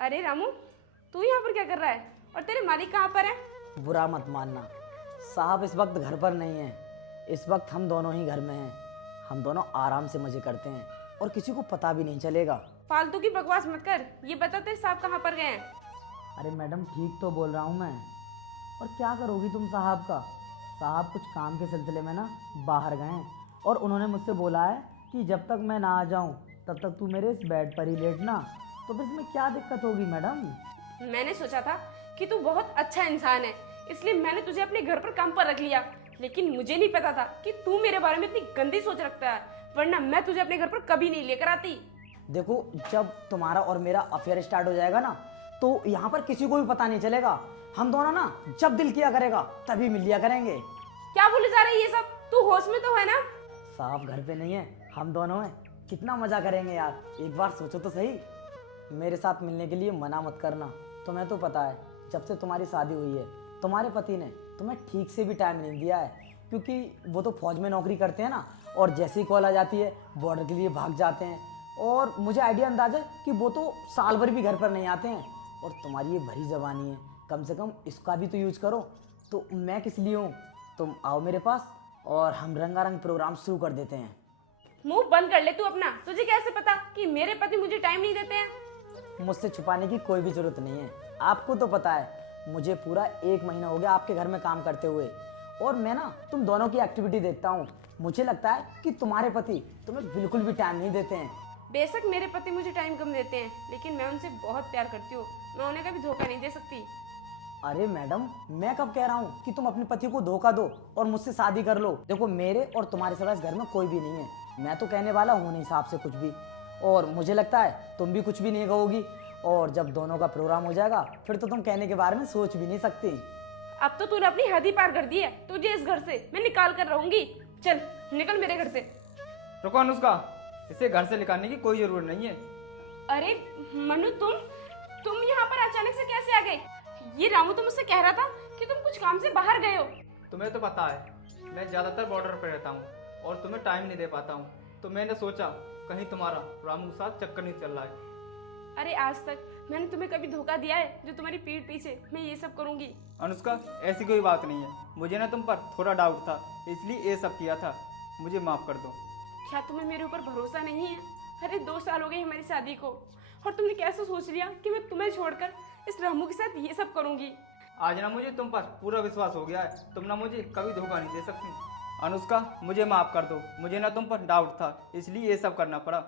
अरे रामू, तू यहाँ पर क्या कर रहा है? और तेरे मालिक कहाँ पर है? बुरा मत मानना, साहब इस वक्त घर पर नहीं है। इस वक्त हम दोनों ही घर में हैं। हम दोनों आराम से मजे करते हैं और किसी को पता भी नहीं चलेगा। फालतू की बकवास मत कर। ये बता तेरे साहब कहाँ पर गए हैं? अरे मैडम, ठीक तो बोल रहा हूँ मैं। और क्या करोगी तुम साहब का? साहब कुछ काम के सिलसिले में ना बाहर गए हैं और उन्होंने मुझसे बोला है कि जब तक मैं ना आ जाऊँ तब तक तू मेरे इस बेड पर ही लेटना। तो फिर इसमें क्या दिक्कत होगी मैडम? मैंने सोचा था कि तू बहुत अच्छा इंसान है, इसलिए मैंने तुझे अपने घर पर काम पर रख लिया। लेकिन मुझे नहीं पता था कि तू मेरे बारे में इतनी गंदी सोच रखता है, वरना मैं तुझे अपने घर पर कभी नहीं लेकर आती। देखो, जब तुम्हारा और मेरा अफेयर स्टार्ट हो जाएगा ना तो यहाँ पर किसी को भी पता नहीं चलेगा। हम दोनों ना जब दिल किया करेगा तभी मिल लिया करेंगे। क्या बोले जा रही है ये सब? तू होश में तो है ना? साहब घर पे नहीं है, हम दोनों हैं। कितना मजा करेंगे यार, एक बार सोचो तो सही। मेरे साथ मिलने के लिए मना मत करना। तुम्हें तो पता है, जब से तुम्हारी शादी हुई है तुम्हारे पति ने तुम्हें ठीक से भी टाइम नहीं दिया है, क्योंकि वो तो फौज में नौकरी करते हैं ना, और जैसे ही कॉल आ जाती है बॉर्डर के लिए भाग जाते हैं। और मुझे आइडिया अंदाजा है कि वो तो साल भर भी घर पर नहीं आते हैं। और तुम्हारी ये भरी जबानी है, कम से कम इसका भी तो यूज करो। तो मैं किस लिए हूँ, तुम आओ मेरे पास और हम रंगारंग प्रोग्राम शुरू कर देते हैं। मुंह बंद कर ले तू अपना। तुझे कैसे पता कि मेरे पति मुझे टाइम नहीं देते हैं? मुझसे छुपाने की कोई भी जरूरत नहीं है। आपको तो पता है, मुझे पूरा 1 महीना हो गया आपके घर में काम करते हुए, और मैं ना तुम दोनों की एक्टिविटी देखता हूँ। मुझे लगता है कि तुम्हारे पति तुम्हें बिल्कुल भी टाइम नहीं देते हैं। बेशक मेरे पति मुझे टाइम कम देते हैं, लेकिन मैं उनसे बहुत प्यार करती हूँ। मैं उन्हें कभी धोखा नहीं दे सकती। अरे मैडम, मैं कब कह रहा हूँ कि तुम अपने पति को धोखा दो और मुझसे शादी कर लो। देखो, मेरे और तुम्हारे सिवा इस घर में कोई भी नहीं है। मैं तो कहने वाला हूँ नहीं साहब से कुछ भी, और मुझे लगता है तुम भी कुछ भी नहीं कहोगी। और जब दोनों का प्रोग्राम हो जाएगा फिर तो तुम कहने के बारे में सोच भी नहीं सकती। अब तो तूने अपनी हद ही पार कर दी है। तुझे इस घर से मैं निकाल कर रहूंगी। चल निकल मेरे घर से। रुको अनुष्का, इसे घर से निकालने की कोई जरूरत नहीं है। अरे मनु, तुम यहाँ पर अचानक से कैसे आ गए? ये रामू तो मुझसे कह रहा था कि तुम कुछ काम से बाहर गए हो। तुम्हें तो पता है मैं ज़्यादातर बॉर्डर पर रहता हूँ और तुम्हें टाइम नहीं दे पाता हूँ, तो मैंने सोचा कहीं तुम्हारा रामू के साथ चक्कर नहीं चल रहा है। अरे आज तक मैंने तुम्हें कभी धोखा दिया है जो तुम्हारी पीठ पीछे मैं ये सब करूंगी? अनुष्का, ऐसी कोई बात नहीं है। मुझे ना तुम पर थोड़ा डाउट था, इसलिए ये सब किया था। मुझे माफ़ कर दो। क्या तुम्हें मेरे ऊपर भरोसा नहीं है? अरे 2 साल हो गए हमारी शादी को, और तुमने कैसे सोच लिया कि मैं तुम्हें छोड़कर इस रामू के साथ ये सब करूंगी? आज ना मुझे तुम पर पूरा विश्वास हो गया है। तुम ना मुझे कभी धोखा नहीं दे सकती। अनुष्का, मुझे माफ़ कर दो। मुझे ना तुम पर डाउट था, इसलिए ये सब करना पड़ा।